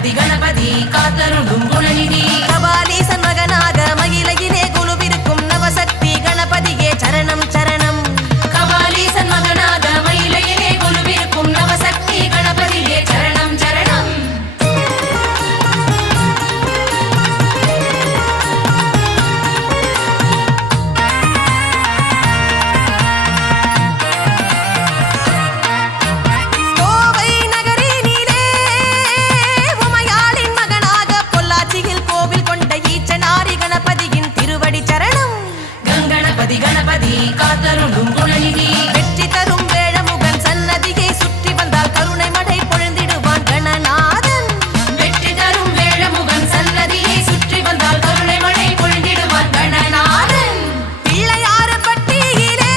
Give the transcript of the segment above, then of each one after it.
கணபதி கணபதி காத்தருளும் குணநிதி கபாலீசன் மகனாக மகிழையிலே குழுவிருக்கும் நவசக்தி கணபதியே சரணம் சரணம். கபாலீசன் மகனாக மயிலையிலே குழுவிருக்கும் நவசக்தி கணபதியே சரணம் சரணம். கோவை நகரினிலே உமையாளின் மகனாக பொள்ளாச்சியில் கோவில் கொண்ட ஈச்சனாரி கணபதியின் திருவடி சரணம். கங்கணபதி கணபதி காத்தருளும் குணநிதி வெற்றி தரும் வேழமுகன் சன்னதியை சுற்றி வந்தால் கருணை மழை பொழிந்திடுவான் கணநாதன். வெற்றி தரும் வேழமுகன் சன்னதியை சுற்றி வந்தால் கருணை மழை பொழிந்திடுவான் கணநாதன். பிள்ளையாறு பட்டியிலே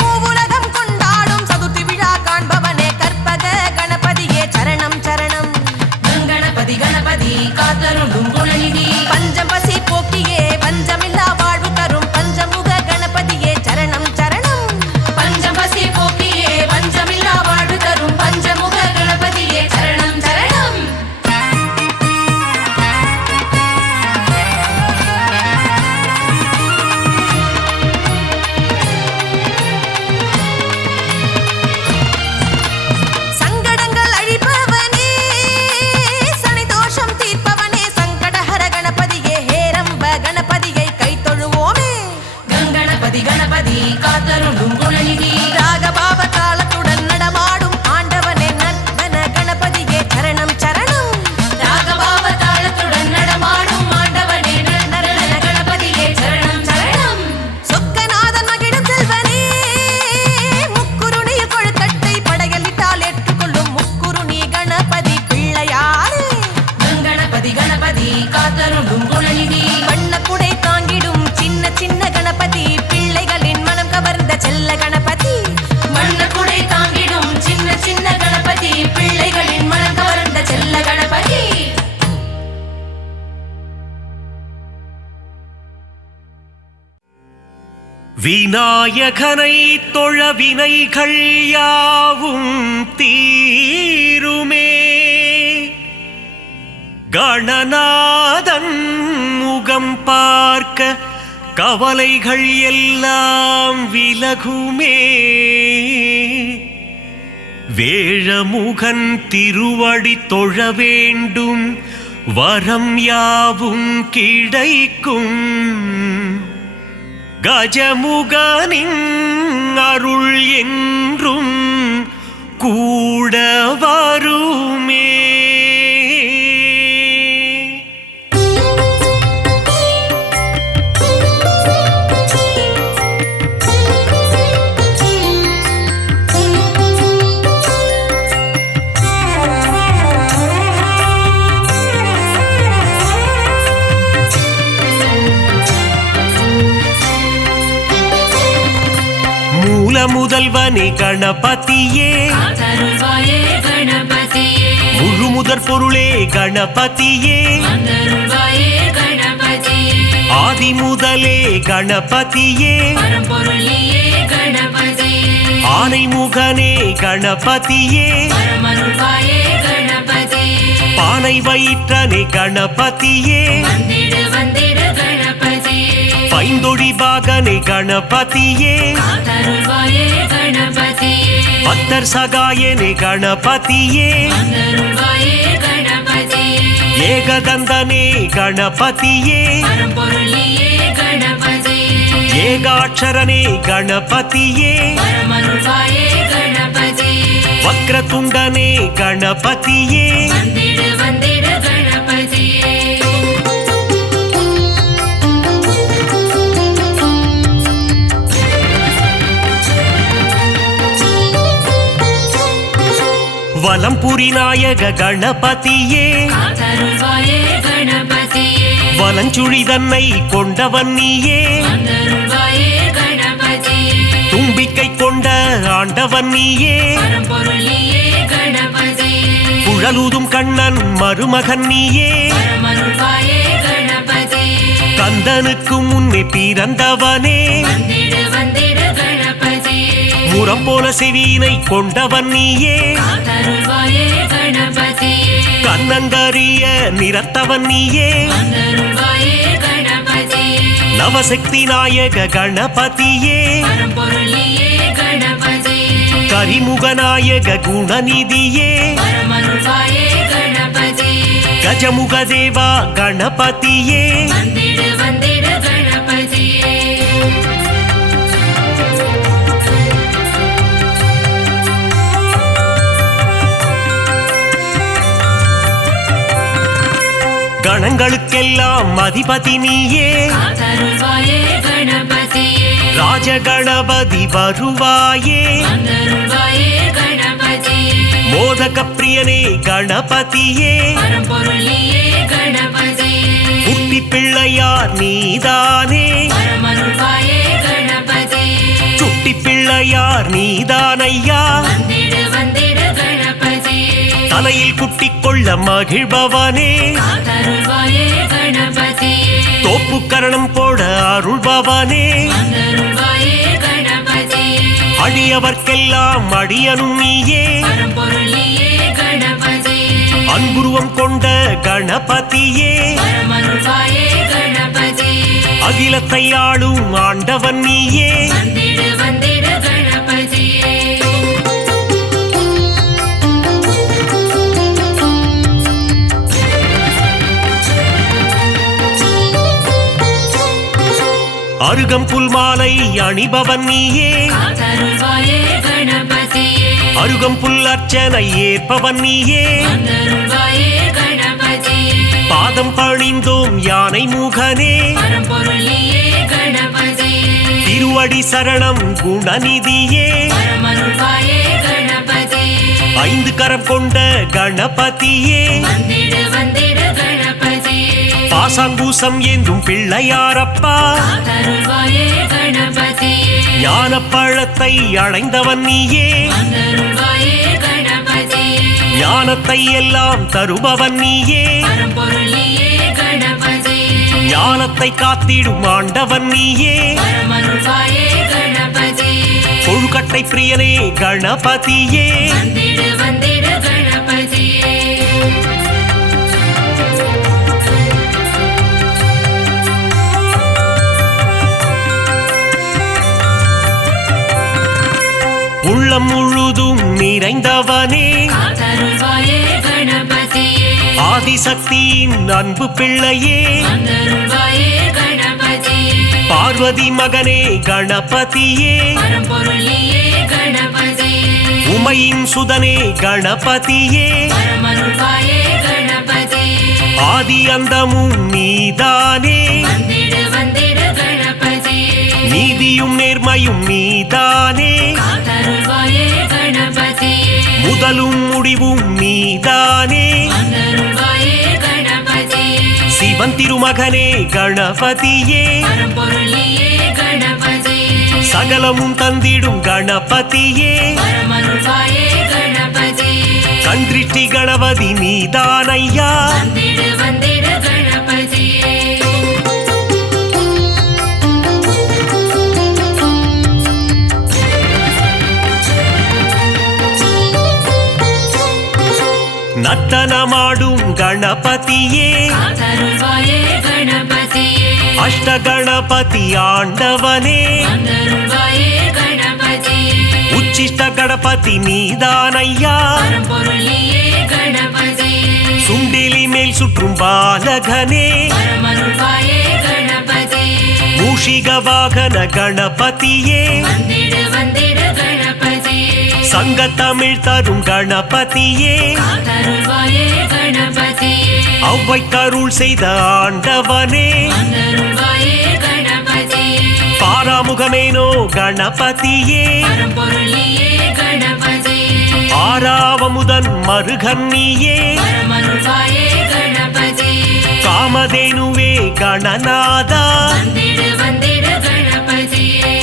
மூவுலகம் கொண்டாடும் சதுர்த்தி விழா காண்பவனே கற்பக கணபதியே சரணம் சரணம். கங்கணபதி கணபதி காத்தருளும் குணநிதி பஞ்சம்பசி போக்கியே பஞ்சமில்லா வாழ்வு தரும் பஞ்சமுக கணபதியே சரணம் சரணம். பஞ்சபசி போக்கியே பஞ்சமில்லா வாழ்வு தரும் பஞ்சமுக கணபதியே சரணம் சரணம். சங்கடங்கள் அழிப்பவனே சனி தோஷம் தீர்ப்பவனே சங்கடஹர கணபதியே ஹேரம்ப கணபதியை கைத்தொழுவோமே. கங்கணபதி கணபதி காத்தருளும் குணநிதி ராகபாவ தாளத்துடன் நடமாடும் ஆண்டவனே நர்த்தன கணபதியே சரணம் சரணம். ராகபாவ தாளத்துடன் நடமாடும் ஆண்டவனே நர்த்தன கணபதியே சரணம் சரணம். சொக்கநாதன் மகிழும் செல்வனே முக்குருணியில் கொழுக்கட்டை படையலிட்டால் ஏற்றுக்கொள்ளும் முக்குருணி கணபதி பிள்ளையாரே. கங்கணபதி கணபதி காத்தருளும் குணநிதி வண்ணக்குடை தாங்கிடும் சின்ன சின்ன கணபதி பிள்ளைகளின் மனம் கவர்ந்த செல்ல கணபதி. மண்ணக்குடை தாங்கிடும் சின்ன சின்ன கணபதி பிள்ளைகளின் மனம் கவர்ந்த செல்ல கணபதி. விநாயகனை தொழ வினைகள் யாவும் தீருமே. கணநாதன் முகம் பார்க்க கவலைகள் எல்லாம் விலகுமே. வேழமுகன் திருவடி தொழ வேண்டும் வரம் யாவும் கிடைக்கும். கஜமுகனின் அருள் என்றும் கூட வருமே. மூல முதல்வனே கணபதியே காத்தருள்வாயே கணபதியே முழு முதற் பொருளே கணபதியே வந்தருள்வாயே கணபதியே ஆதி முதலே கணபதியே பரம்பொருளியே கணபதியே ஆனை முகனே கணபதியே பரமருள்வாயே கணபதியே பானை வயிற்றனே கணபதியே வந்திடு வந்திடு கணபதியே பைந்தொடி பாகனே கணபதியே காத்தருள்வாயே கணபதியே பத்தர் சகாயனே கணபதியே வந்தருள்வாயே கணபதியே ஏகதந்தனே கணபதியே பரம்பொருளியே கணபதியே ஏகாட்சரனே கணபதியே பரமருள்வாயே கணபதியே வக்ரதுண்டனே கணபதியே வந்திடு வந்திடு கணபதியே வலம்புரி நாயக கணபதியே காத்தருள்வாயே கணபதியே வலஞ்சுழி தன்னை கொண்டவன் நீயே வந்தருள்வாயே கணபதியே தும்பிக்கை கொண்ட ஆண்டவன் நீயே பரம்பொருளியே கணபதியே குழலூதும் கண்ணன் மருமகன் நீயே பரமருள்வாயே கணபதியே கந்தனுக்கு முன்னே பிறந்தவனே வந்திடு வந்திடு கணபதியே முரம் போல செவியினை கொண்டவன் நீயே காத்தருள்வாயே கணபதியே நன்கறிய நிறத்தவன் நீயே வந்தருள்வாயே கணபதியே நவசக்தி நாயக கணபதியே பரம்பொருள் நீயே கணபதியே கரிமுக நாயக குணநிதியே பரமருள்வாயே கணபதியே கஜமுக தேவா கணபதியே வந்திடு வந்திடு கணபதியே கணங்களுக்கெல்லாம் அதிபதி நீயே காத்தருள்வாயே கணபதியே ராஜகணபதி வருவாயே வந்தருள்வாயே கணபதியே மோதக பிரியனே கணபதியே பரம்பொருள் நீயே கணபதியே குட்டி பிள்ளையார் நீதானே பரமருள்வாயே கணபதியே சுட்டி பிள்ளையார் நீதானையா வந்திடு வந்திடு கணபதியே தலையில் குட்டிக் கொள்ள மகிழ்பவனே காத்தருள்வாயே கணபதியே தோப்புக்கரணம் போட அருள்பவனே வந்தருள்வாயே கணபதியே அடியவர்க்கெல்லாம் அடியனும் நீயே பரம்பொருள் நீயே கணபதியே அன்புருவம் கொண்ட கணபதியே பரமருள்வாயே கணபதியே அகிலத்தை ஆளும் ஆண்டவன் நீயே வந்திடு வந்திடு கணபதியே அருகம்புல் மாலை அணிபவன் நீயே காத்தருள்வாயே கணபதியே அருகம்புல் அர்ச்சனை ஏற்பவன் நீயே வந்தருள்வாயே கணபதியே பாதம் பணிந்தோம் யானை முகனே பரம்பொருள் நீயே கணபதியே திருவடி சரணம் குணநிதியே பரமருள்வாயே கணபதியே ஐந்து கரம் கொண்ட கணபதியே வந்திடு வந்திடு கணபதியே பாசாங்கூசம் ஏந்தும் பிள்ளையாரப்பா காத்தருள்வாயே கணபதியே ஞான பழத்தை அடைந்தவன் நீயே வந்தருள்வாயே கணபதியே ஞானத்தை எல்லாம் தருபவன் நீயே பரம்பொருள் நீயே கணபதியே ஞானத்தை காத்திடும் ஆண்டவன் நீயே பரமருள்வாயே கணபதியே கொழுக்கட்டை பிரியனே கணபதியே வந்திடு வந்திடு கணபதியே உள்ளம் முழுதும் நிறைந்தவனே காத்தருள்வாயே கணபதியே ஆதிசக்தியின் அன்பு பிள்ளையே வந்தருள்வாயே கணபதியே பார்வதி மகனே கணபதியே பரம்பொருள் நீயே கணபதியே உமையின் சுதனே கணபதியே பரமருள்வாயே கணபதியே ஆதி அந்தமும் நீதானே வந்திடு வந்திடு கணபதியே நீதியும் நேர்மையும் நீதானே காத்தருள்வாயே கணபதியே முதலும் முடிவும் நீதானே வந்தருள்வாயே கணபதியே சிவன் திருமகனே கணபதியே பரம்பொருள் நீயே கணபதியே சகலமும் தந்திடும் கணபதியே பரமருள்வாயே கணபதியே கன்றிஷ்டி கணபதி நீதானையா வந்திடு வந்திடு கணபதியே நர்த்தனமாடும் கணபதியே காத்தருள்வாயே கணபதியே அஷ்ட கணபதி ஆண்டவனே வந்தருள்வாயே கணபதியே உச்சிஷ்ட கணபதி நீதானையா பரம்பொருள் நீயே கணபதியே சுண்டிலி மேல் சுற்றும் பாலகனே பரமருள்வாயே கணபதியே மூஷிக வாகன கணபதியே வந்திடு வந்திடு கணபதியே சங்கத்தமிழ் தரும் கணபதியே காத்தருள்வாயே கணபதியே அவ்வை கருள் செய்த ஆண்டவனே வந்தருள்வாயே கணபதியே பாராமுகமேனோ கணபதியே பரம்பொருள் நீயே கணபதியே ஆறாவமுதன் மருகன் நீயே பரமருள்வாயே கணபதியே காமதேனுவே கணநாதா வந்திடு வந்திடு கணபதியே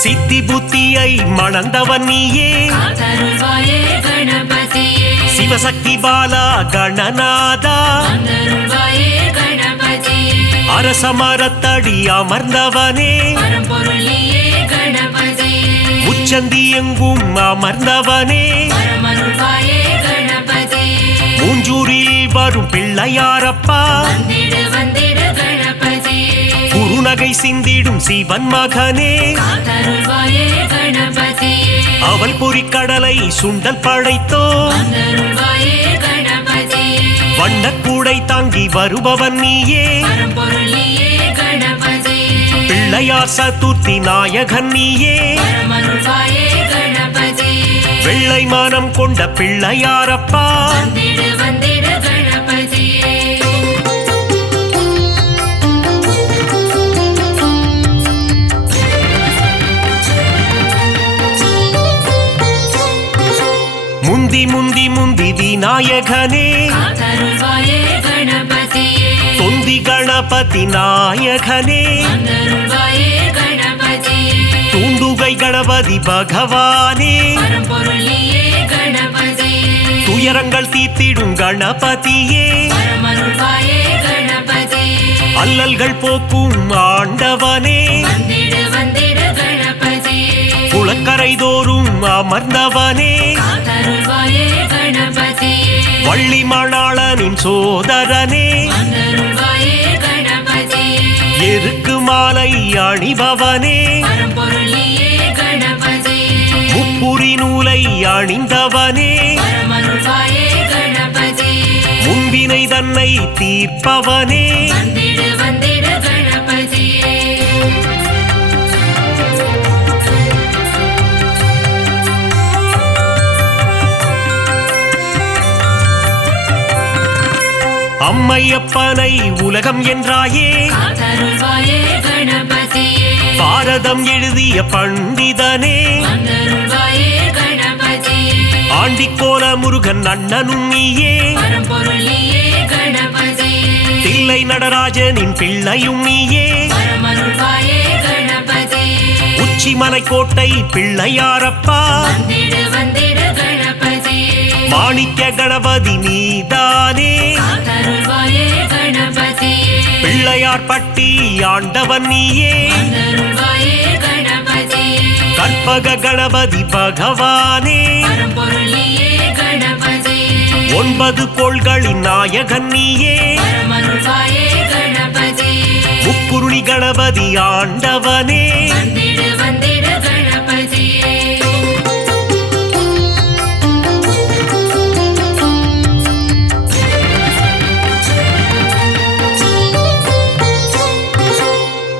சித்தி புத்தியை மணந்தவன் நீயே காத்தருள்வாயே கணபதியே சிவசக்தி பாலா கணநாதா வந்தருள்வாயே கணபதியே அரசமரத்தடி அமர்ந்தவனே பரம்பொருள் நீயே கணபதியே முச்சந்தி எங்கும் அமர்ந்தவனே பரமருள்வாயே கணபதியே மூஞ்சூரில் வரும் பிள்ளையாரப்பா வந்திடு வந்திடு கணபதியே குருநகை சிந்திடும் சிவன் மகனே காத்தருள்வாயே கணபதியே அவள் பொறிக்கடலை சுண்டல் படைத்தோ வந்தருள்வாயே கணபதியே வண்ணக்கூடை தாங்கி வருபவன் நீயே பரம்பொருள் நீயே கணபதியே பிள்ளையார் சதுர்த்தி நாயகன் நீயே பரமருள்வாயே கணபதியே வெள்ளை மானம் கொண்ட பிள்ளையாரப்பா வந்திடு வந்திடு கணபதியே முந்தி முந்தி முந்தி விநாயகனே காத்தருள்வாயே கணபதியே தொந்தி கணபதி நாயகனே வந்தருள்வாயே கணபதியே தூண்டுகை கணபதி பகவானே பரம்பொருள் நீயே கணபதியே துயரங்கள் தீர்த்திடும் கணபதியே பரமருள்வாயே கணபதியே அல்லல்கள் போக்கும் ஆண்டவனே வந்திடு வந்திடு கணபதியே குளக்கரை தோறும் அமர்ந்தவனே காத்தருள்வாயே கணபதியே வள்ளி மணாளனின் சோதரனே வந்தருள்வாயே கணபதியே எருக்கு மாலை அணிபவனே பரம்பொருள் நீயே கணபதியே முப்புரி நூலை அணிந்தவனே பரமருள்வாயே கணபதியே முன்பினை தன்னை தீர்ப்பவனே வந்திடு வந்திடு கணபதியே அம்மையப்பனை உலகம் என்றாயே காத்தருள்வாயே கணபதியே பாரதம் எழுதிய பண்டிதனே வந்தருள்வாயே கணபதியே ஆண்டிக்கோல முருகன் அண்ணனும் நீயே பரம்பொருள் நீயே கணபதியே தில்லை நடராஜனின் பிள்ளையும் நீயே பரமருள்வாயே கணபதியே உச்சிமலை கோட்டை பிள்ளையாரப்பா வந்திடு வந்திடு கணபதியே மாணிக்க கணபதி நீதானே காத்தருள்வாயே கணபதியே பிள்ளையார் பட்டி ஆண்டவன் நீயே வந்தருள்வாயே கணபதியே கற்பக கணபதி பகவானே பரம்பொருள் நீயே கணபதியே 9 கோள்களின் நாயகன் நீயே பரமருள்வாயே கணபதியே முக்குருணி கணபதி ஆண்டவனே வந்திடு வந்திடு கணபதியே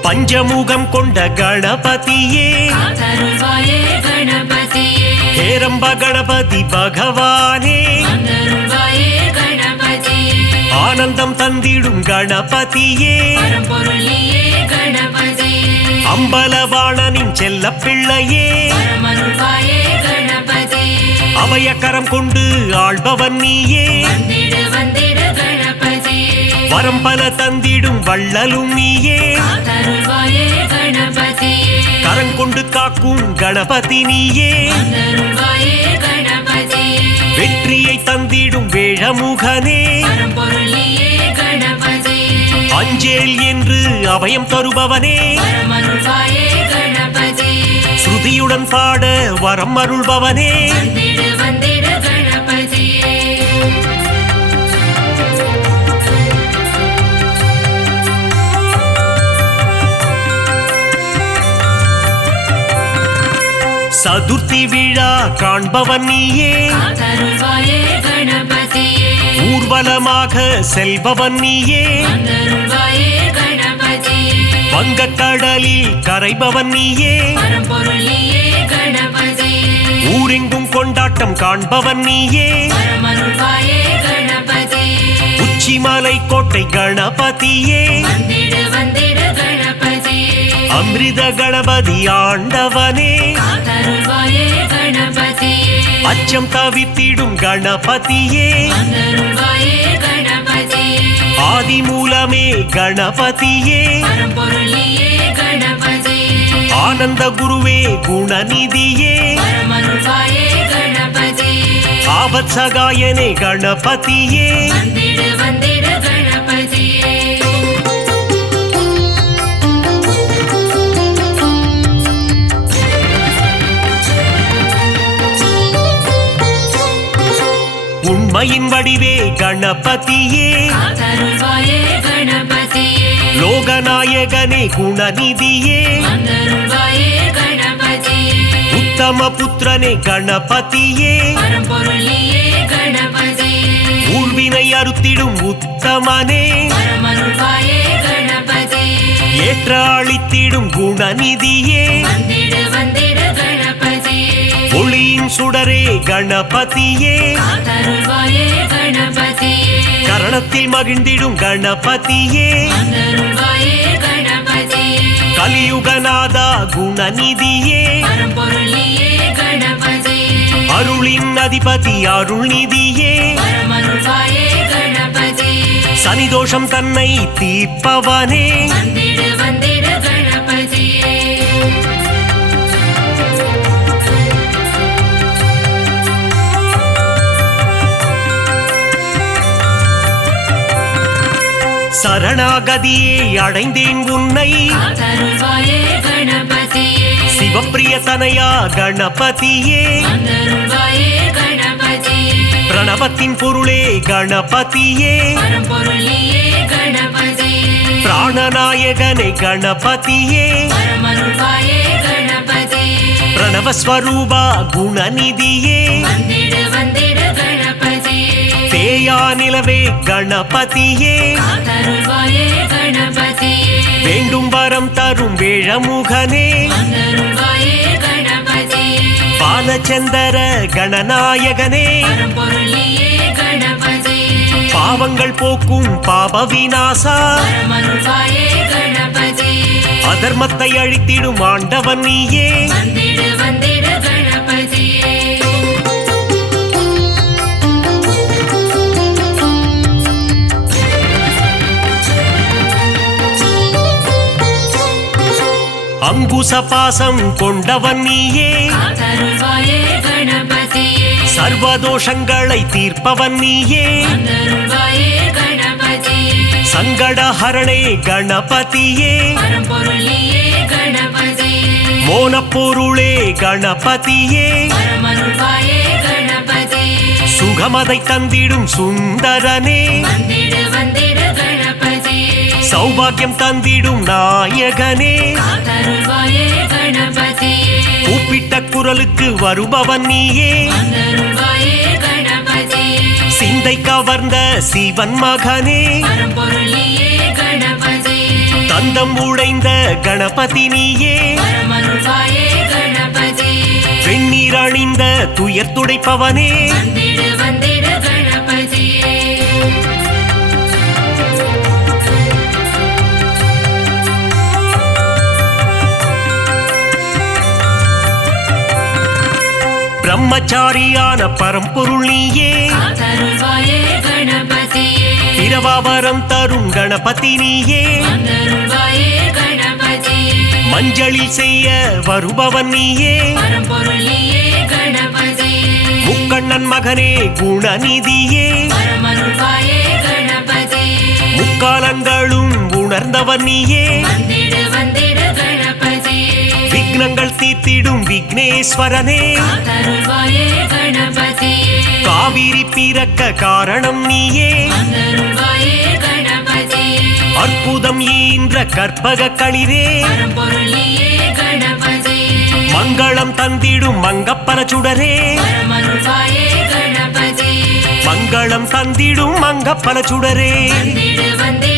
பஞ்சமுகம் கொண்ட கணபதியே காத்தருள்வாயே கணபதியே ஹேரம்ப கணபதி பகவானே வந்தருள்வாயே கணபதியே ஆனந்தம் தந்திடும் கணபதியே பரம்பொருள் நீயே கணபதியே அம்பலவாணனின் செல்ல பிள்ளையே பரமருள்வாயே கணபதியே அபயக்கரம் கொண்டு ஆள்பவன் நீயே வந்திடு வந்திடு கணபதியே வரம் பல தந்திடும் வள்ளலும் நீயே காத்தருள்வாயே கணபதியே கரங்கொண்டு காக்கும் கணபதி நீயே வந்தருள்வாயே கணபதியே வெற்றியை தந்திடும் வேழமுகனே பரம்பொருள் நீயே கணபதியே அஞ்சேல் என்று அபயம் தருபவனே பரமருள்வாயே கணபதியே ஸ்ருதியுடன் பாட வரம் அருள்பவனே வந்திடு வந்திடு கணபதியே சதுர்த்தி விழா காண்பவன் நீயே காத்தருள்வாயே கணபதியே ஊர்வலமாக செல்பவன் நீயே வந்தருள்வாயே கணபதியே வங்கக்கடலில் கரைபவன் நீயே பரம்பொருள் நீயே கணபதியே ஊரெங்கும் கொண்டாட்டம் காண்பவன் நீயே பரமருள்வாயே கணபதியே உச்சிமலை கோட்டை கணபதியே வந்திடு வந்திடு கணபதியே அமிர்த கணபதி ஆண்டவனே காத்தருள்வாயே கணபதியே அச்சம் தவித்திடும் கணபதியே வந்தருள்வாயே கணபதியே ஆதி மூலமே கணபதியே பரம்பொருள் நீயே கணபதியே ஆனந்த குருவே குணநிதியே பரமருள்வாயே கணபதியே ஆபத் சகாயனே கணபதியே வந்திடு வந்திடு கணபதியே உண்மையின் வடிவே கணபதியே காத்தருள்வாயே கணபதியே லோகநாயகனே குணநிதியே வந்தருள்வாயே கணபதியே உத்தம புத்திரனே கணபதியே பரம்பொருள் நீயே கணபதியே ஊழ்வினை அறுத்திடும் உத்தமனே பரமருள்வாயே கணபதியே ஏற்ற அளித்திடும் குணநிதியே வந்திடு வந்திடு கணபதியே ஒளியின் சுடரே கணபதியே காத்தருள்வாயே கணபதியே கரணத்தில் மகிழ்ந்திடும் கணபதியே வந்தருள்வாயே கணபதியே கலியுகநாதா குணநிதியே பரம்பொருள் நீயே கணபதியே அருளின் அதிபதி அருள்நிதியே பரமருள்வாயே கணபதியே சனிதோஷம் தன்னை தீர்ப்பவனே வந்திடு வந்திடு கணபதியே சரணாகதியே அடைந்தேன் உன்னை காத்தருள்வாயே கணபதியே சிவப்பிரிய தனையா கணபதியே வந்தருள்வாயே கணபதியே பிரணவத்தின் பொருளே கணபதியே பரம்பொருள் நீயே கணபதியே பிராணநாயகனே கணபதியே பரமருள்வாயே கணபதியே பிரணவஸ்வரூபா குணநிதியே வந்திடு வந்திடு கணபதியே தேயா நிலவே கணபதியே காத்தருள்வாயே கணபதியே வேண்டும் வரம் தரும் வேழமுகனே வந்தருள்வாயே கணபதியே பாலச்சந்தர கணநாயகனே பரம்பொருள் நீயே கணபதியே பாவங்கள் போக்கும் பாப விநாசா பரமருள்வாயே கணபதியே அதர்மத்தை அழித்திடும் ஆண்டவன் நீயே வந்திடு வந்திடு கணபதியே அங்குச பாசம் கொண்டவன் நீயே காத்தருள்வாயே கணபதியே சர்வதோஷங்களை தீர்ப்பவன் நீயே வந்தருள்வாயே கணபதியே சங்கடஹரணே கணபதியே பரம்பொருள் நீயே கணபதியே மோனப்பொருளே கணபதியே பரமருள்வாயே கணபதியே சுகமதை தந்திடும் சுந்தரனே வந்திடு வந்திடு கணபதியே சௌபாகியம் தந்திடும் நாயகனே காத்தருள்வாயே கணபதியே கூப்பிட்ட குரலுக்கு வருபவன் நீயே வந்தருள்வாயே கணபதியே சிந்தை கவர்ந்த சிவன் மகனே பரம்பொருள் நீயே கணபதியே தந்தம் உடைந்த கணபதி நீயே பரமருள்வாயே கணபதியே வெண்ணீர் அணிந்த துயர் துடைப்பவனே வந்திடு வந்திடு கணபதியே பிரம்மச்சாரியான பரம்பொருள் நீயே காத்தருள்வாயே கணபதியே பிறவாவரம் தரும் கணபதி நீயே வந்தருள்வாயே கணபதியே மஞ்சளில் செய்ய வருபவன் நீயே பரம்பொருள் நீயே கணபதியே முக்கண்ணன் மகனே குணநிதியே பரமருள்வாயே கணபதியே முக்காலங்களும் உணர்ந்தவன் நீயே வந்திடு வந்திடு கணபதியே விக்னங்கள் தீர்த்திடும் விக்னேஸ்வரனே காத்தருள்வாயே கணபதியே காவிரி பிறக்க காரணம் நீயே வந்தருள்வாயே கணபதியே அற்புதம் ஈன்ற கற்பக களிரே பரம்பொருள் நீயே கணபதியே மங்களம் தந்திடும் மங்கப்பன சுடரே பரமருள்வாயே கணபதியே மங்களம் தந்திடும் மங்கப்பன சுடரே வந்திடு வந்திடு